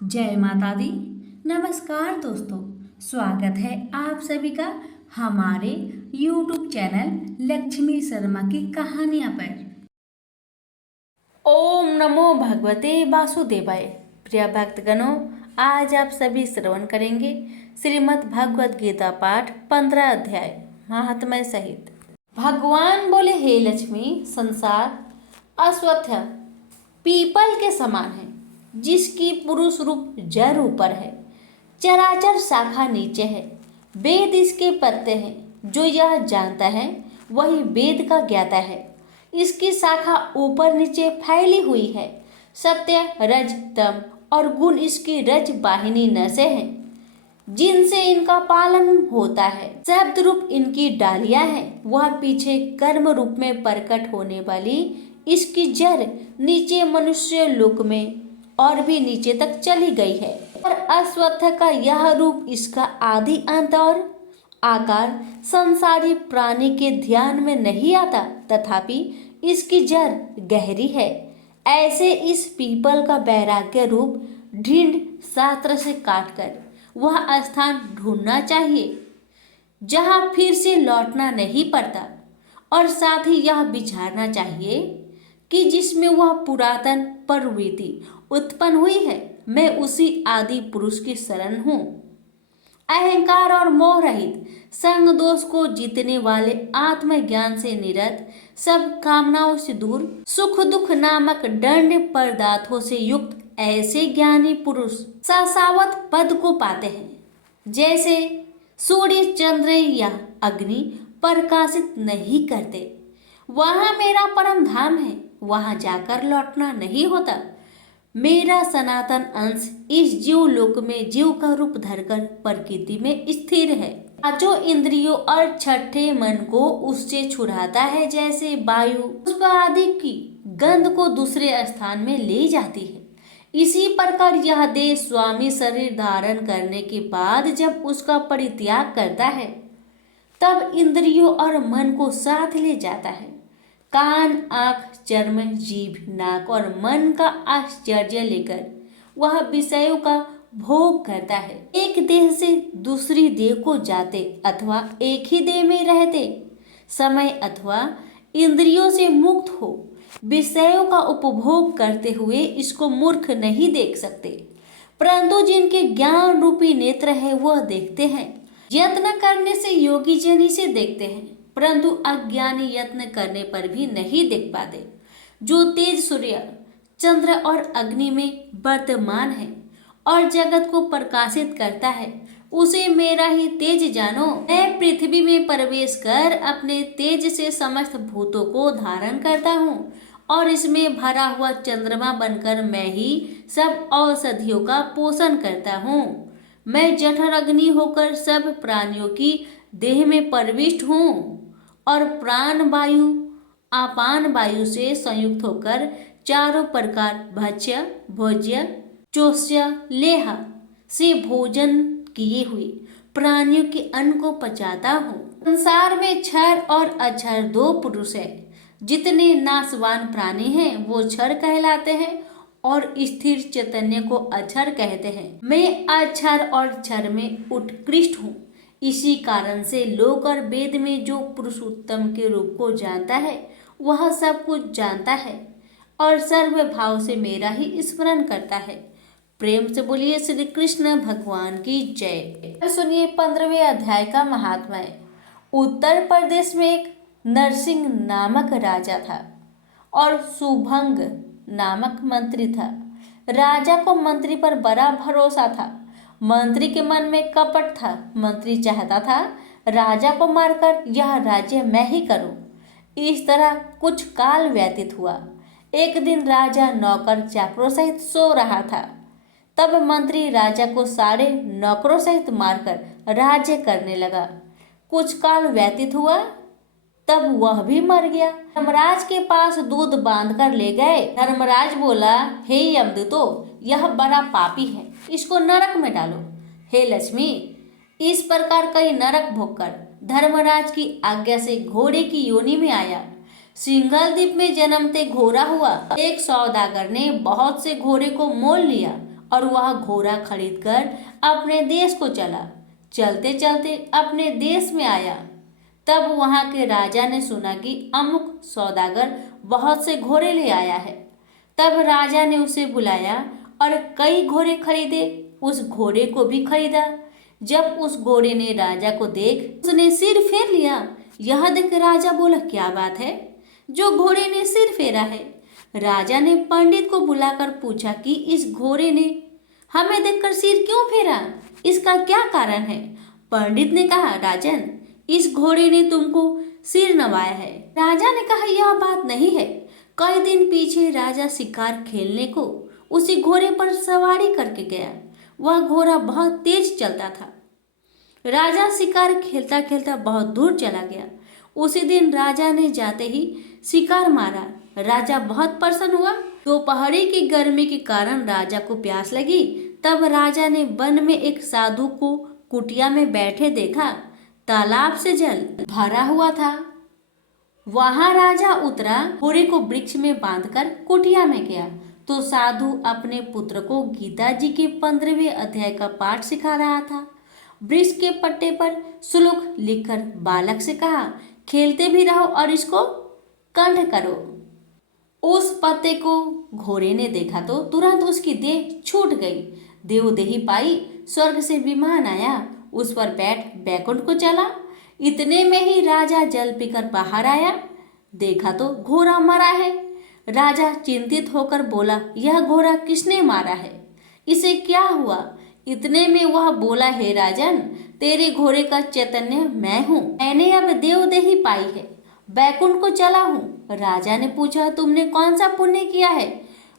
जय माता दी। नमस्कार दोस्तों, स्वागत है आप सभी का हमारे YouTube चैनल लक्ष्मी शर्मा की कहानियां पर। ओम नमो भगवते वासुदेवाय। प्रिय भक्तगणों, आज आप सभी श्रवण करेंगे श्रीमद् भगवद गीता पाठ 15 अध्याय महात्म्य सहित। भगवान बोले, हे लक्ष्मी, संसार अश्वत्थ पीपल के समान है, जिसकी पुरुष रूप जड़ ऊपर है, चराचर शाखा नीचे है। वेद इसके पत्ते हैं, जो यह जानता है वही वेद का ज्ञाता है। इसकी शाखा ऊपर नीचे फैली हुई है। सत्य, रज, तम और गुण इसकी रज वाहिनी नसें हैं, जिनसे इनका पालन होता है। शब्द रूप इनकी डालियां हैं। वह पीछे कर्म रूप में प्रकट होने वाली इसकी जड़ नीचे मनुष्य लोक में और भी नीचे तक चली गई है। और अश्वत्थ का यह रूप इसका आदि अंत और आकार संसारी प्राणी के ध्यान में नहीं आता, तथापि इसकी जड़ गहरी है। ऐसे इस पीपल का वैराग्य रूप ढींढ शास्त्र से काटकर वह स्थान ढूंढना चाहिए जहां फिर से लौटना नहीं पड़ता, और साथ ही यह विचारना चाहिए कि जिसमें वह पुरातन प्रवृत्ति उत्पन्न हुई है, मैं उसी आदि पुरुष की शरण हूँ। अहंकार और मोह रहित, संग दोष को जीतने वाले, आत्मज्ञान से निरत, सब कामनाओं से दूर, सुख दुख नामक दंड पदार्थों से युक्त ऐसे ज्ञानी पुरुष शाश्वत पद को पाते हैं। जैसे सूर्य, चंद्र या अग्नि प्रकाशित नहीं करते, वहाँ मेरा परम धाम है, वहाँ जाकर लौटना नहीं होता। मेरा सनातन अंश इस जीव लोक में जीव का रूप धरकर प्रकृति में स्थिर है। पांचों इंद्रियों और छठे मन को उससे छुड़ाता है, जैसे वायु पुष्प आदि की गंध को दूसरे स्थान में ले जाती है। इसी प्रकार यह देह स्वामी शरीर धारण करने के बाद जब उसका परित्याग करता है, तब इंद्रियों और मन को साथ ले जाता है। कान, आँख, चर्म, जीभ, नाक और मन का आश्चर्य लेकर वह विषयों का भोग करता है। एक देह से दूसरी देह को जाते अथवा एक ही देह में रहते समय अथवा इंद्रियों से मुक्त हो विषयों का उपभोग करते हुए इसको मूर्ख नहीं देख सकते, परंतु जिनके ज्ञान रूपी नेत्र है वह देखते हैं। यत्न करने से योगी जन इसे देखते हैं, परंतु अज्ञानी यत्न करने पर भी नहीं देख पाते। जो तेज सूर्य, चंद्र और अग्नि में वर्तमान है और जगत को प्रकाशित करता है, उसे मेरा ही तेज जानो। मैं पृथ्वी में प्रवेश कर अपने तेज से समस्त भूतों को धारण करता हूँ, और इसमें भरा हुआ चंद्रमा बनकर मैं ही सब औषधियों का पोषण करता हूँ। मैं जठर अग्नि होकर सब प्राणियों की देह में प्रविष्ट हूँ, और प्राण वायु अपान वायु से संयुक्त होकर चारों प्रकार भक्ष्य, भोज्य, चोष्य, लेह से भोजन किए हुए प्राणियों के अन्न को पचाता हूँ। संसार में क्षर और अक्षर दो पुरुष है। जितने नाशवान प्राणी हैं वो क्षर कहलाते हैं, और स्थिर चैतन्य को अक्षर कहते हैं। मैं अक्षर और क्षर में उत्कृष्ट हूँ। इसी कारण से लोक और वेद में जो पुरुषोत्तम के रूप को जानता है वह सब कुछ जानता है और सर्व भाव से मेरा ही स्मरण करता है। प्रेम से बोलिए श्री कृष्ण भगवान की जय। सुनिए 15वें अध्याय का महात्म्य। उत्तर प्रदेश में एक नरसिंह नामक राजा था और सुभंग नामक मंत्री था। राजा को मंत्री पर बड़ा भरोसा था। मंत्री के मन में कपट था। मंत्री चाहता था राजा को मारकर यह राज्य मैं ही करूं। इस तरह कुछ काल व्यतीत हुआ। एक दिन राजा नौकर चाकरों सहित सो रहा था। तब मंत्री राजा को सारे नौकरों सहित मारकर राज्य करने लगा। कुछ काल व्यतीत हुआ, तब वह भी मर गया। धर्मराज के पास दूध बांध कर ले गए। धर्मराज बोला, हे यमदूतो, यह बड़ा पापी है, इसको नरक में डालो। हे लक्ष्मी, इस प्रकार कई नरक भोगकर धर्मराज की आज्ञा से घोड़े की योनि में आया। सिंघल द्वीप में जन्मते घोड़ा हुआ। एक सौदागर ने बहुत से घोड़े को मोल लिया और वह घोड़ा खरीदकर अपने देश को चला। चलते चलते अपने देश में आया। तब वहां के राजा ने सुना कि अमुक सौदागर बहुत से घोड़े ले आया है। तब राजा ने उसे बुलाया और कई घोड़े खरीदे। उस घोड़े को भी खरीदा। जब उस घोड़े ने राजा को देख उसने सिर फेर लिया। यह देख राजा बोला, क्या बात है जो घोड़े ने सिर फेरा है? राजा ने पंडित को बुलाकर पूछा कि इस घोड़े ने हमें देखकर सिर क्यों फेरा, इसका क्या कारण है? पंडित ने कहा, राजन, इस घोड़े ने तुमको सिर नवाया है। राजा ने कहा, यह बात नहीं है। कई दिन पीछे राजा शिकार खेलने को उसी घोड़े पर सवारी करके गया। वह घोड़ा बहुत तेज चलता था। राजा शिकार खेलता खेलता बहुत दूर चला गया। उसी दिन राजा ने जाते ही शिकार मारा। राजा बहुत प्रसन्न हुआ। दोपहरी की गर्मी के कारण राजा को प्यास लगी। तब राजा ने वन में एक साधु को कुटिया में बैठे देखा। तालाब से जल भरा हुआ था। वहां राजा उतरा, घोड़े को वृक्ष में बांधकर कुटिया में गया तो साधु अपने पुत्र को गीता जी के 15वें अध्याय का पाठ सिखा रहा था। वृक्ष के पट्टे पर श्लोक लिखकर बालक से कहा, खेलते भी रहो और इसको कंठ करो। उस पत्ते को घोड़े ने देखा तो तुरंत उसकी देह छूट गई। देवदेही पाई, स्वर्ग से विमान आया, उस पर बैठ बैकुंठ को चला। इतने में ही राजा जल पीकर बाहर आया। देखा तो घोड़ा मरा है। राजा चिंतित होकर बोला, यह घोड़ा किसने मारा है? इसे क्या हुआ? इतने में वह बोला, हे राजन, तेरे घोड़े का चैतन्य मैं हूँ। मैंने अब देवदेही पाई है, बैकुंठ को चला हूँ। राजा ने पूछा, तुमने कौन सा पुण्य किया है?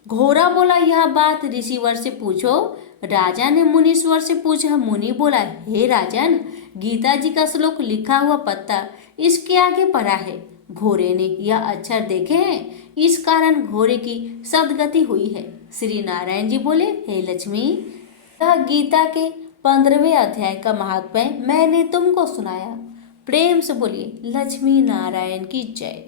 घोड़ा बोला, यह बात ऋषिवर से पूछो। राजा ने मुनीश्वर से पूछा। मुनि बोला, हे राजन, गीता जी का श्लोक लिखा हुआ पत्ता इसके आगे पड़ा है। घोड़े ने यह अक्षर देखे हैं, इस कारण घोड़े की सदगति हुई है। श्री नारायण जी बोले, हे लक्ष्मी, यह गीता के 15वें अध्याय का महात्म्य मैंने तुमको सुनाया। प्रेम से बोलिए लक्ष्मी नारायण की जय।